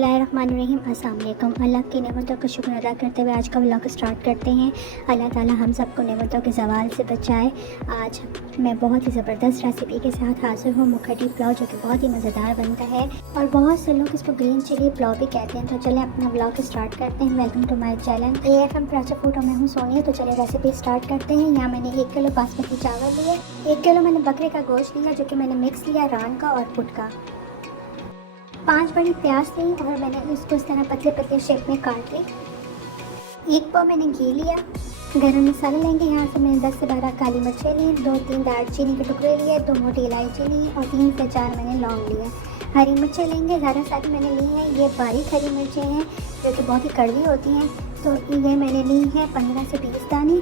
बिस्मिल्लाहिर्रहमानिर्रहीम। अस्सलाम वालेकुम। अल्लाह की नेमतों का शुक्र अदा करते हुए आज का व्लॉग स्टार्ट करते हैं। अल्लाह ताला हम सबको नेमतों के ज़वाल से बचाए। आज मैं बहुत ही ज़बरदस्त रेसिपी के साथ हाजिर हूँ। मुखटी पुलाव, जो कि बहुत ही मज़ेदार बनता है और बहुत से लोग इसको ग्रीन चिली पुलाव भी कहते हैं। तो चलें अपना व्लॉग स्टार्ट करते हैं। Welcome to my channel AFM Pracha food और मैं हूँ सोनिया। तो चलिए रेसिपी स्टार्ट करते हैं। यहाँ मैंने 1 किलो बासमती चावल लिए, 1 किलो मैंने बकरे का गोश्त लिया, जो कि मैंने मिक्स लिया रान का और पुट का। 5 बड़ी प्याज ली और मैंने इसको इस तरह पतले पतले शेप में काट ली। 1 पाव मैंने घी लिया। गरम मसाला लेंगे। यहाँ से मैंने 10 से 12 काली मिर्चें ली, 2-3 दालचीनी के टुकड़े लिए, 2 मोटी इलायची ली और 3 से 4 मैंने लौंग लिया। हरी मिर्चें लेंगे, ज़्यादा सारी मैंने ली हैं। ये बारीक हरी मिर्चें हैं जो कि बहुत ही कड़वी होती हैं। तो ये मैंने ली है 15 से 20 दानी।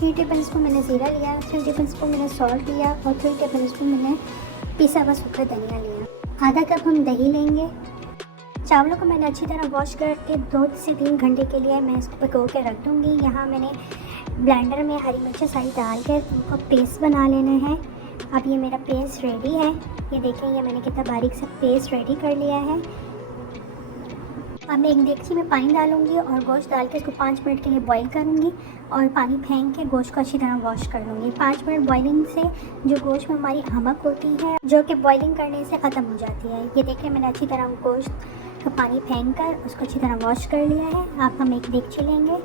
3 टेबल स्पून मैंने ज़ीरा लिया, 3 टेबल स्पून मैंने सॉल्ट लिया और 3 टेबल स्पून मैंने पिसा हुआ सूखा धनिया लिया। आधा कप हम दही लेंगे। चावलों को मैंने अच्छी तरह वॉश करके 2 से 3 घंटे के लिए मैं इसको भिगो के रख दूँगी। यहाँ मैंने ब्लेंडर में हरी मिर्चें सारी डाल कर इनको पेस्ट बना लेना है। अब ये मेरा पेस्ट रेडी है। ये देखें, ये मैंने कितना बारीक से पेस्ट रेडी कर लिया है। अब मैं एक देगची में पानी डालूंगी और गोश्त डाल के इसको 5 मिनट के लिए बॉईल करूंगी और पानी फेंक के गोश्त को अच्छी तरह वॉश कर लूँगी। 5 मिनट बॉइलिंग से जो गोश्त में हमारी नमक होती है, जो कि बॉइलिंग करने से ख़त्म हो जाती है। ये देखें, मैंने अच्छी तरह गोश्त का पानी फेंक कर उसको अच्छी तरह वॉश कर लिया है। अब हम एक देगची लेंगे,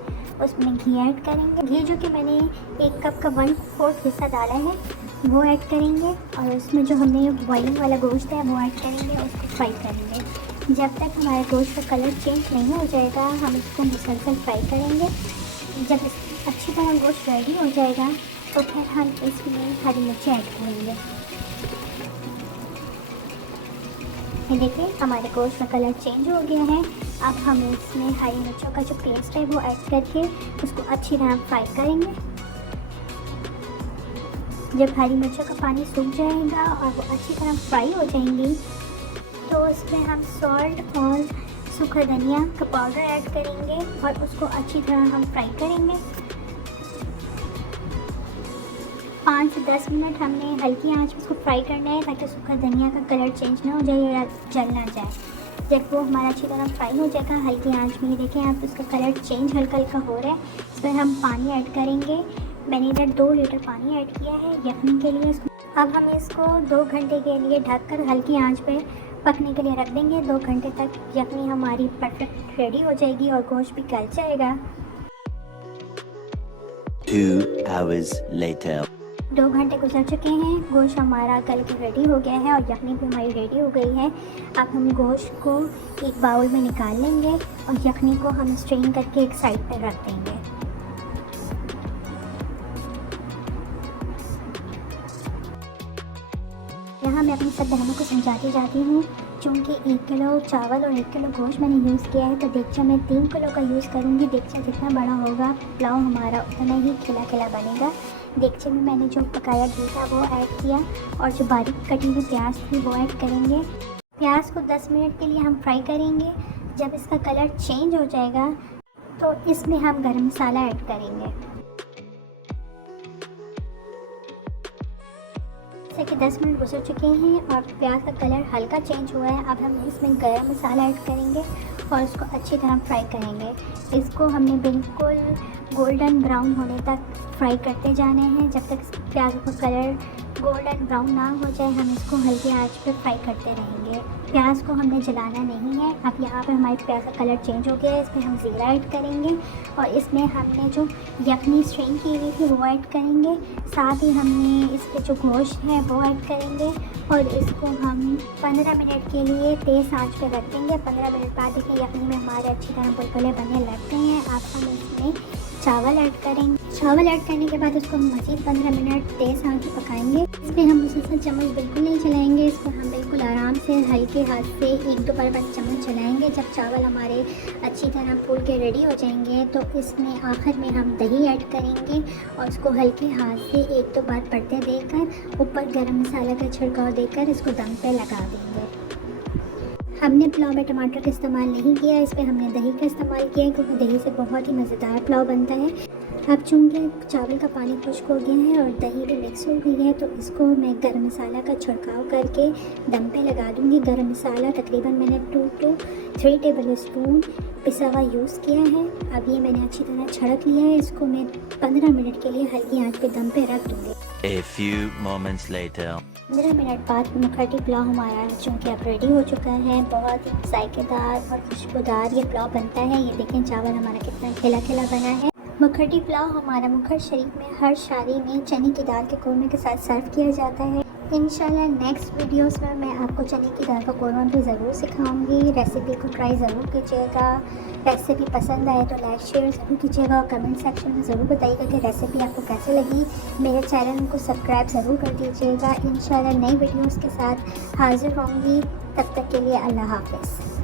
उसमें घी ऐड करेंगे। घी जो कि मैंने 1 कप का 1/4 हिस्सा डाला है वो ऐड करेंगे और उसमें जो हमने बॉइलिंग वाला गोश्त है वो ऐड करेंगे और उसको फ्राई करेंगे। जब तक हमारे गोश्त का कलर चेंज नहीं हो जाएगा हम इसको मुसलसल फ्राई करेंगे। जब अच्छी तरह गोश्त रेडी हो जाएगा तो फिर हम इसमें हरी मिर्ची ऐड करेंगे। ये देखिए, हमारे गोश्त का कलर चेंज हो गया है। अब हम इसमें हरी मिर्चों का जो पेस्ट है वो ऐड करके उसको अच्छी तरह फ्राई करेंगे। जब हरी मिर्चों का पानी सूख जाएगा और वो अच्छी तरह फ्राई हो जाएंगी तो उसमें हम सॉल्ट और सूखा धनिया का पाउडर ऐड करेंगे और उसको अच्छी तरह हम फ्राई करेंगे। 5 से 10 मिनट हमने हल्की आंच में उसको फ्राई करना है ताकि सूखा धनिया का कलर चेंज ना हो जाए या जल ना जाए। जब वो हमारा अच्छी तरह फ्राई हो जाएगा हल्की आंच में, ये देखें आप, उसका कलर चेंज हल्का हल्का हो रहा है। इस पर हम पानी ऐड करेंगे। मैंने इधर 2 लीटर पानी ऐड किया है यखनी के लिए। अब हम इसको 2 घंटे के लिए ढककर हल्की आंच पे पकने के लिए रख देंगे। 2 घंटे तक यखनी हमारी परफेक्ट रेडी हो जाएगी और गोश्त भी गल जाएगा। 2 hours later 2 घंटे गुजर चुके हैं। गोश्त हमारा गल के रेडी हो गया है और यखनी भी हमारी रेडी हो गई है। अब हम गोश्त को एक बाउल में निकाल लेंगे और यखनी को हम स्ट्रेन करके एक साइड पर रख देंगे। यहाँ मैं अपनी सब बहनों को समझाती जाती हूँ, चूँकि 1 किलो चावल और 1 किलो गोश्त मैंने यूज़ किया है तो देगचा मैं 3 किलो का यूज़ करूँगी। देगचा जितना बड़ा होगा पुलाव हमारा उतना ही खिला खिला बनेगा। देगचे में मैंने जो पकाया घी था वो ऐड किया और जो बारीक कटी हुई प्याज थी वो ऐड करेंगे। प्याज को 10 मिनट के लिए हम फ्राई करेंगे। जब इसका कलर चेंज हो जाएगा तो इसमें हम गरम मसाला ऐड करेंगे। जैसे कि 10 मिनट गुजर चुके हैं और प्याज का कलर हल्का चेंज हुआ है। अब हम इसमें गरम मसाला ऐड करेंगे और इसको अच्छी तरह फ्राई करेंगे। इसको हमने बिल्कुल गोल्डन ब्राउन होने तक फ्राई करते जाने हैं। जब तक प्याज का कलर गोल्डन ब्राउन ना हो जाए हम इसको हल्की आंच पे फ्राई करते रहेंगे। प्याज को हमने जलाना नहीं है। अब यहाँ पे हमारे प्याज का कलर चेंज हो गया है। इसमें हम ज़ीरा ऐड करेंगे और इसमें हमने जो यखनी स्ट्रेन की हुई थी वो ऐड करेंगे। साथ ही हमने इस पर जो गोश्त है वो ऐड करेंगे और इसको हम 15 मिनट के लिए तेज़ आंच पे रख देंगे। 15 मिनट बाद देखिए यखनी में हमारे अच्छी तरह बुलबुले बनने लगते हैं। अब हम इसमें चावल ऐड करेंगे। चावल ऐड करने के बाद उसको हम मज़ीद 15 मिनट तेज़ आंच पे पकाएंगे। इसमें हम मुसलसल चम्मच बिल्कुल नहीं चलाएंगे। इसको हम बिल्कुल आराम से हल्के हाथ से 1-2 बार बस चम्मच चलाएंगे। जब चावल हमारे अच्छी तरह फूल के रेडी हो जाएंगे तो इसमें आखिर में हम दही ऐड करेंगे और उसको हल्के हाथ से 1-2 बार पलटे देकर ऊपर गरम मसाला का छिड़काव देकर इसको दम पे लगा देंगे। हमने पुलाव में टमाटर का इस्तेमाल नहीं किया, इस पर हमने दही का इस्तेमाल किया क्योंकि दही से बहुत ही मज़ेदार पुलाव बनता है। अब चूँकि चावल का पानी खुश्क हो गया है और दही भी मिक्स हो गई है, तो इसको मैं गरम मसाला का छिड़काव करके दम पे लगा दूँगी। गरम मसाला तकरीबन मैंने 2 to 3 टेबल स्पून पिसा हुआ यूज़ किया है। अब ये मैंने अच्छी तरह छिड़क लिया है। इसको मैं 15 मिनट के लिए हल्की आंच पे दम पे रख दूँगी। A few moments later. 15 minute बाद मुखर्टी पुलाव हमारा चूँकि अब रेडी हो चुका है। बहुत ही जायकेदार और खुशबूदार ये पुलाव बनता है। ये देखें चावल हमारा कितना खिला खिला बना है। मुखर्टी पुलाव हमारा मुखर शरीफ में हर शादी में चने की दाल के कोरमा के साथ सर्व किया जाता है। इंशाल्लाह नेक्स्ट वीडियोस में मैं आपको चने की दाल का कोरमा भी ज़रूर सिखाऊंगी। रेसिपी को ट्राई ज़रूर कीजिएगा। रेसिपी पसंद आए तो लाइक शेयर ज़रूर कीजिएगा और कमेंट सेक्शन में ज़रूर बताइएगा कि रेसिपी आपको कैसे लगी। मेरे चैनल को सब्सक्राइब ज़रूर कर दीजिएगा। इंशाल्लाह नई वीडियोस के साथ हाज़िर होंगी। तब तक के लिए अल्लाह हाफ़िज़।